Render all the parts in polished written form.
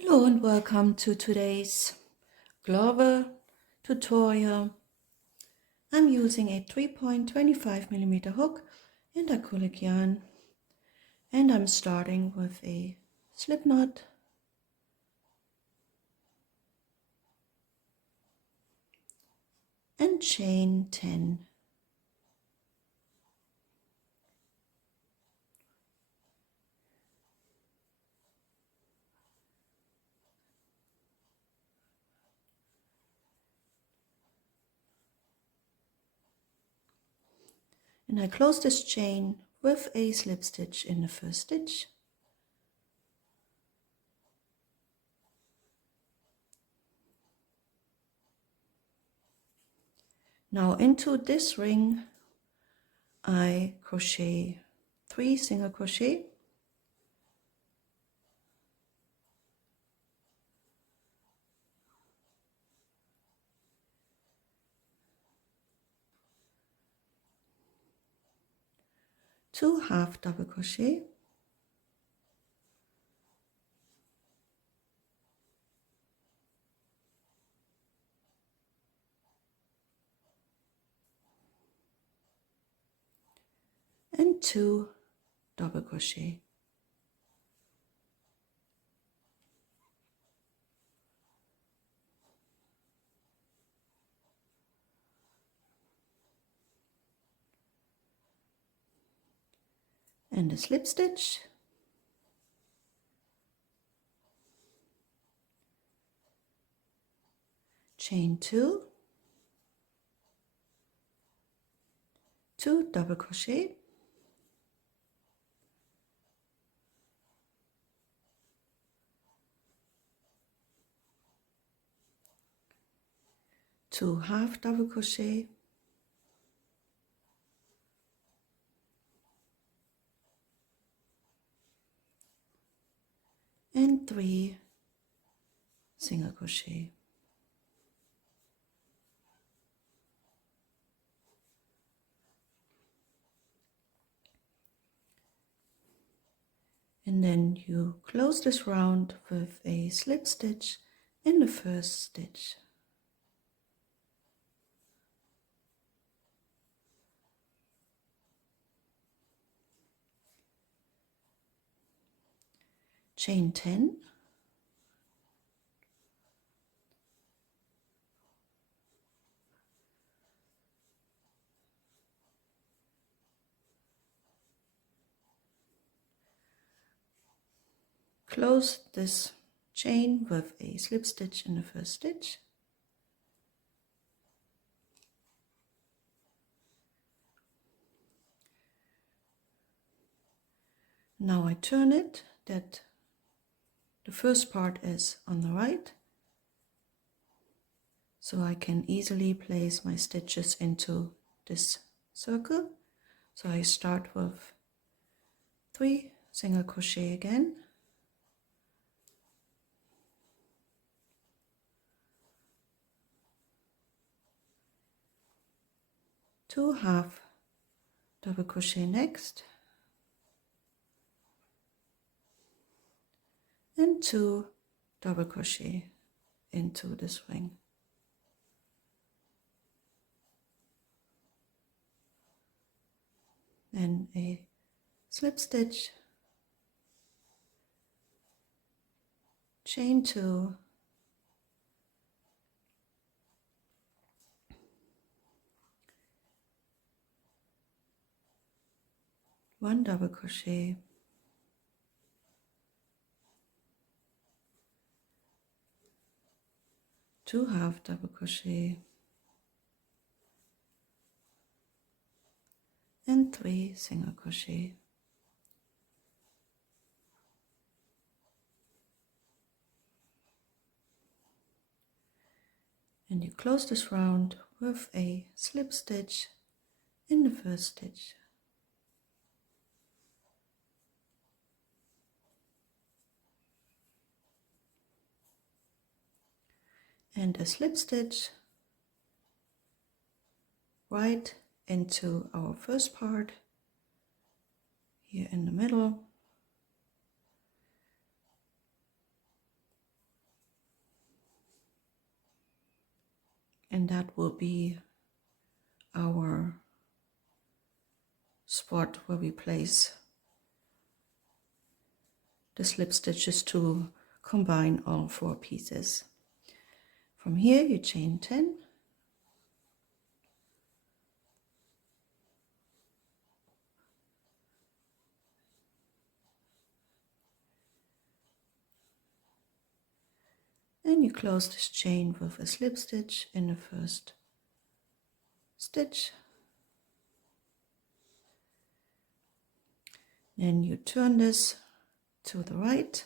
Hello and welcome to today's Clover tutorial. I'm using a 3.25mm hook and acrylic yarn, and I'm starting with a slip knot and chain 10. And I close this chain with a slip stitch in the first stitch. Now into this ring I crochet 3 single crochet, two half double crochet, and 2 double crochet. And a slip stitch, chain 2, 2 double crochet, two half double crochet, and 3 single crochet. And then you close this round with a slip stitch in the first stitch. Chain 10, close this chain with a slip stitch in the first stitch. Now I turn it that the first part is on the right, so I can easily place my stitches into this circle. So I start with 3 single crochet again, two half double crochet next, and 2 double crochet into this ring. Then a slip stitch, chain 2, one double crochet, two half double crochet, and 3 single crochet. And you close this round with a slip stitch in the first stitch. And a slip stitch right into our first part here in the middle, and that will be our spot where we place the slip stitches to combine all 4 pieces. From here you chain 10, and you close this chain with a slip stitch in the first stitch. Then you turn this to the right,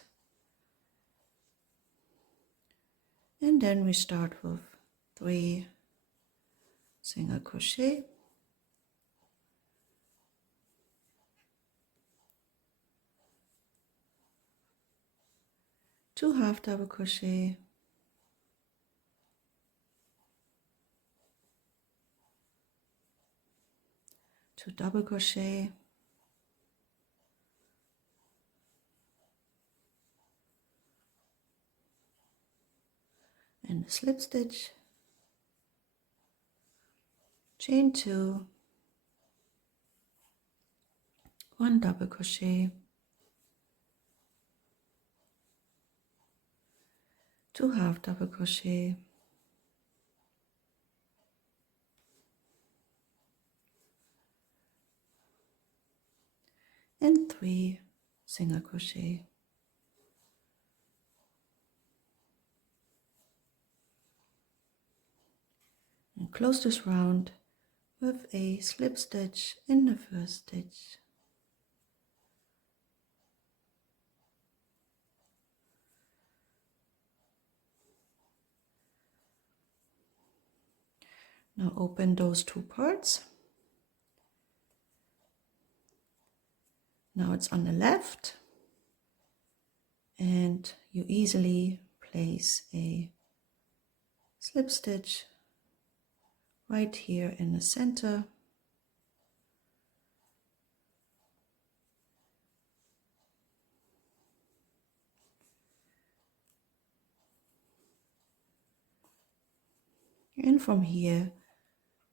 and then we start with 3 single crochet, 2 half double crochet, 2 double crochet, and a slip stitch, chain 2, 1 double crochet, 2 half double crochet, and 3 single crochet. And close this round with a slip stitch in the first stitch. Now open those 2 parts. Now it's on the left, and you easily place a slip stitch right here in the center. And from here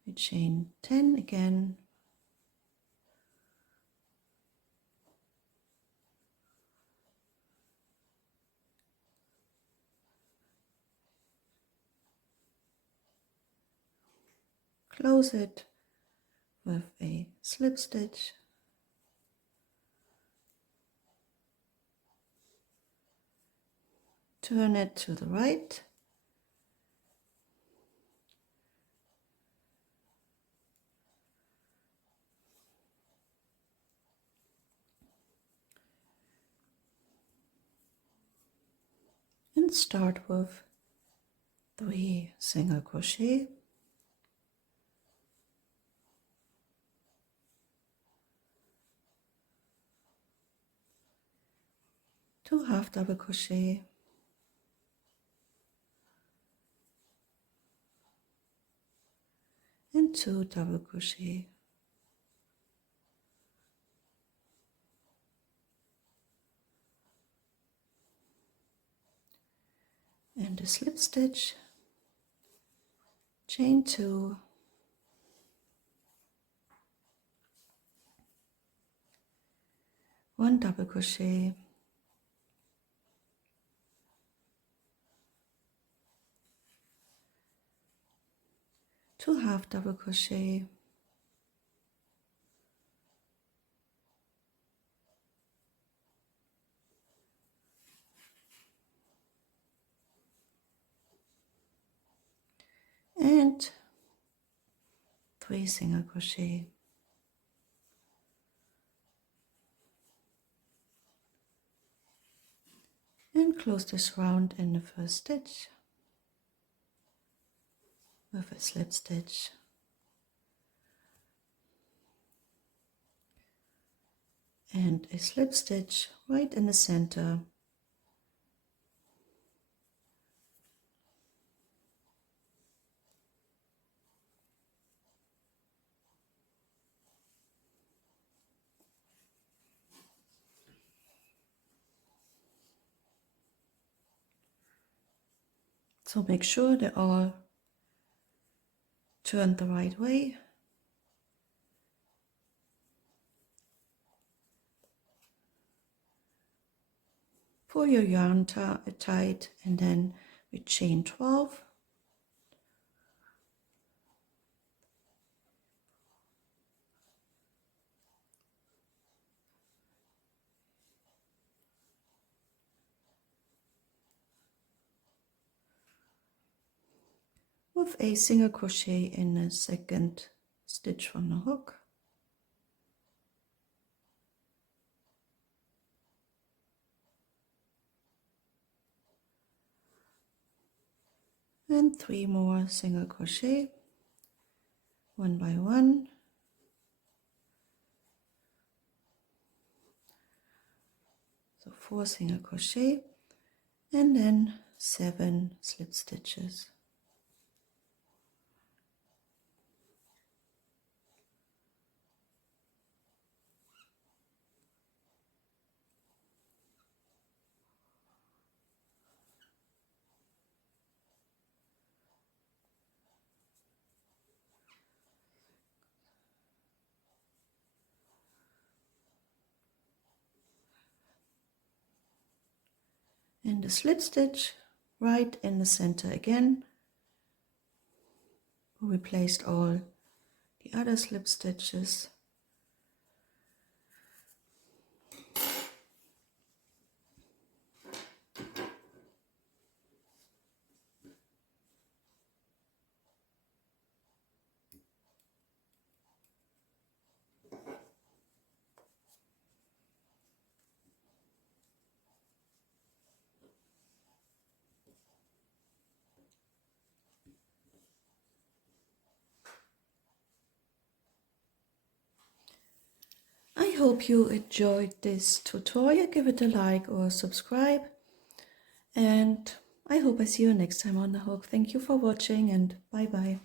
we chain 10 again, close it with a slip stitch, turn it to the right, and start with 3 single crochet, 2 half double crochet, and 2 double crochet, and a slip stitch, chain 2, one double crochet, two half double crochet, and 3 single crochet, and close this round in the first stitch with a slip stitch, and a slip stitch right in the center, so make sure they all turned the right way. Pull your yarn tight, and then we chain 12. With a single crochet in the second stitch from the hook. And 3 more single crochet, one by one. So 4 single crochet, and then 7 slip stitches. And a slip stitch right in the center again, where we placed all the other slip stitches. I hope you enjoyed this tutorial. Give it a like or subscribe, and I hope I see you next time on the hook. Thank you for watching, and bye bye.